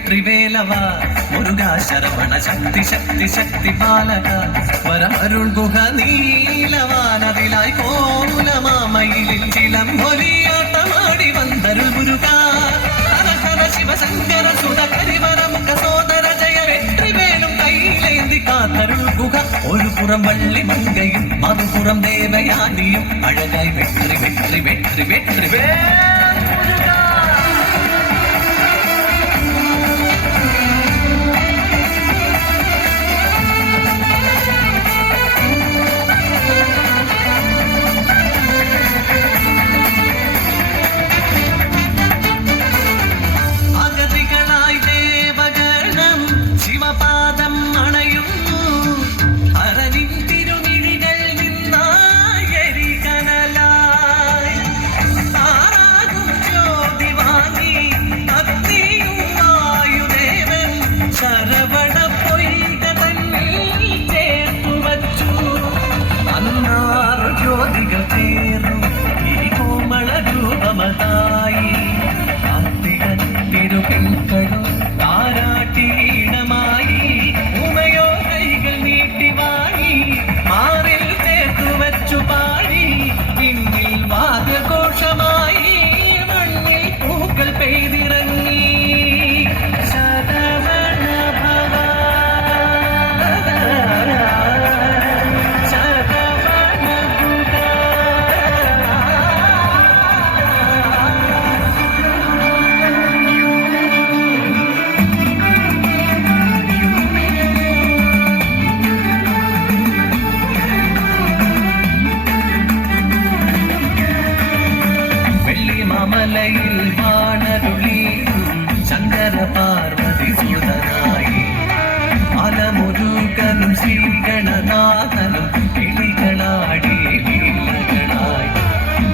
ത്രിവേലവ മുരുകാ ശരവണ ശക്തി ശക്തി ശക്തി പാലക വരമരുൾ ഗുഹ നീലവാനതിലായി കോലമാമയിലിൽ ചിലമ്പൊലിയാട്ടമാടി വന്നരുൾ മുരുകാ ഹര ശിവശങ്കര സുത കരിവര മുഖ സോദര ജയ വെട്രിവേലും കയ്യിലേന്തി കാത്തരുൾ ഗുഹ ഒരു പുറം വള്ളി മങ്കയും മറുപുറം ദേവയാനിയും അഴകായി വെട്രി വെട്രി വെട്രി വെട്രി വേ പാർവതി സുതനായി അലമുരുകനും ശ്രീഗണനാഥനും കിളികളാടി ലീലകളായി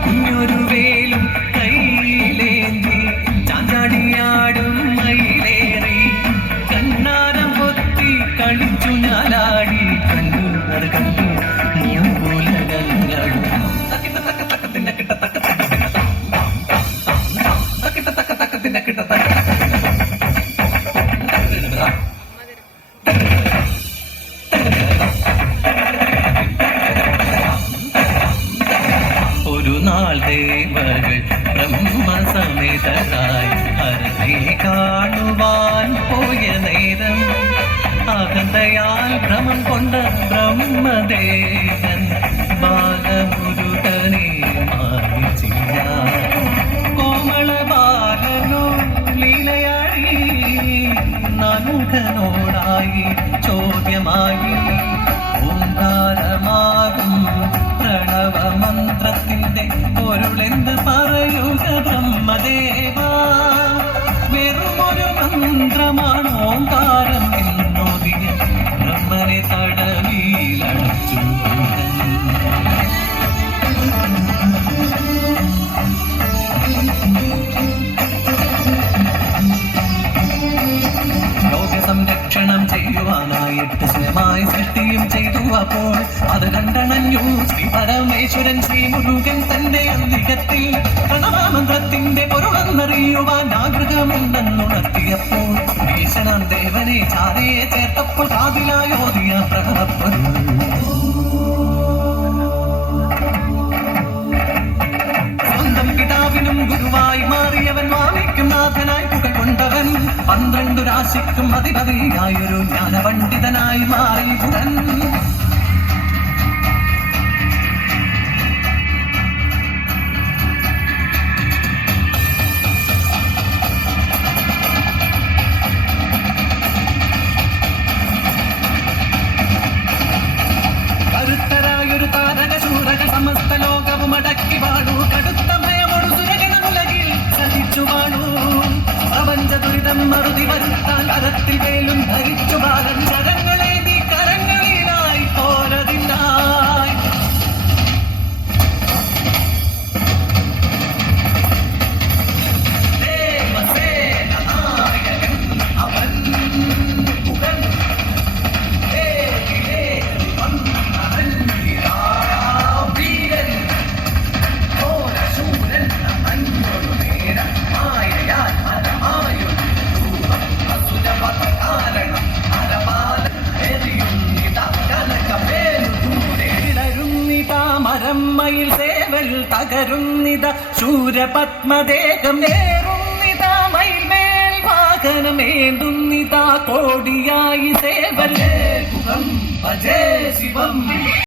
കുഞ്ഞൊരു വേലും കയ്യിലേന്തി ചാഞ്ചാടിയാടും മയിലേറി കണ്ണാരം പൊത്തി കളിച്ചു ഞാലാടി കണ്ടു അത് കണ്ടു മൂലകങ്ങളും ഒരു നാൾ ദേവകൾ ബ്രഹ്മസമേതരായി ഹരനെ കാണുവാൻ പോയ നേരം അകന്തയാൽ ഭ്രമം കൊണ്ട ബ്രഹ്മദേവൻ ബാലമുരുകനെ മാനിച്ചില്ല കോമള ബാലനോ ലീലയാടി നാനുഖനോടായി ചോദ്യമായി ഓംകാരമാകും പ്രണവമന്ത്രത്തിന്റെ പൊരുളെന്ത് പറയുക ബ്രഹ്മദേവ വെറുമൊരു മന്ത്രമാണ് ഓംകാരം എന്നോതിയ ബ്രഹ്മനെ തടവിലടച്ചു സംരക്ഷണം ചെയ്യുവാനായിട്ട് സ്വയമായി സൃഷ്ടിയും ചെയ്തു. അപ്പോൾ അത് കണ്ടണഞ്ഞു ശ്രീ പരമേശ്വരൻ ശ്രീ മുരുകൻ തന്റെ അന്തികത്തിൽ പ്രണവമന്ത്രത്തിന്റെ പൊരുളെന്നറിയുവാൻ ആഗ്രഹമുണ്ടെന്നുണർത്തിയപ്പോൾ ഈശനാൻ ദേവനെ ചാരയെ ചേർത്തപ്പോൾ കാതിലായോദിയ പ്രണവപ്പൊരുൾ. സ്വന്തം പിതാവിനും ഗുരുവായി മാറിയവൻ വാമിക്കും നാഥനായി പുകൾ കൊണ്ടവൻ 12 രാശിക്കും അധിപതിയായൊരു ജ്ഞാനപണ്ഡിതനായി മാറി ഉടൻ. കരുത്തരായൊരു താരകശൂരക സമസ്ത ലോകവും അടക്കി വാണു. കടുത്ത ഭയമൊടു സുരഗണമുലകിൽ സഹിച്ചു വാണു. പ്രപഞ്ച ദുരിതം മറുതി വരുത്താൻ കരത്തിൽ വേലും ധരിച്ചു ബാലൻ. ശരങ്ങളെ നീ കരങ്ങളിലായി പോരതിനായി. ദേവസേനായകൻ അവൻ മുഖൻ വീരൻ ഘോരശൂരൻ അന്നൊരു നേരം മായയാൽ മരമായൊരു രൂപം അസുരവതകാരണം മരപാലൻ എറിയുന്നിതാ കനകമേലുകൂടെരുന്നിതാ മരമ്മയിൽ സേവൽ തകരുന്നിത ശൂരപത്മദേഹം നേറുന്നിതാ മയിൽമേൽ വാഹനമേന്തുന്നിതാ കോടിയായി സേവൽ. ഭജേ ശിവം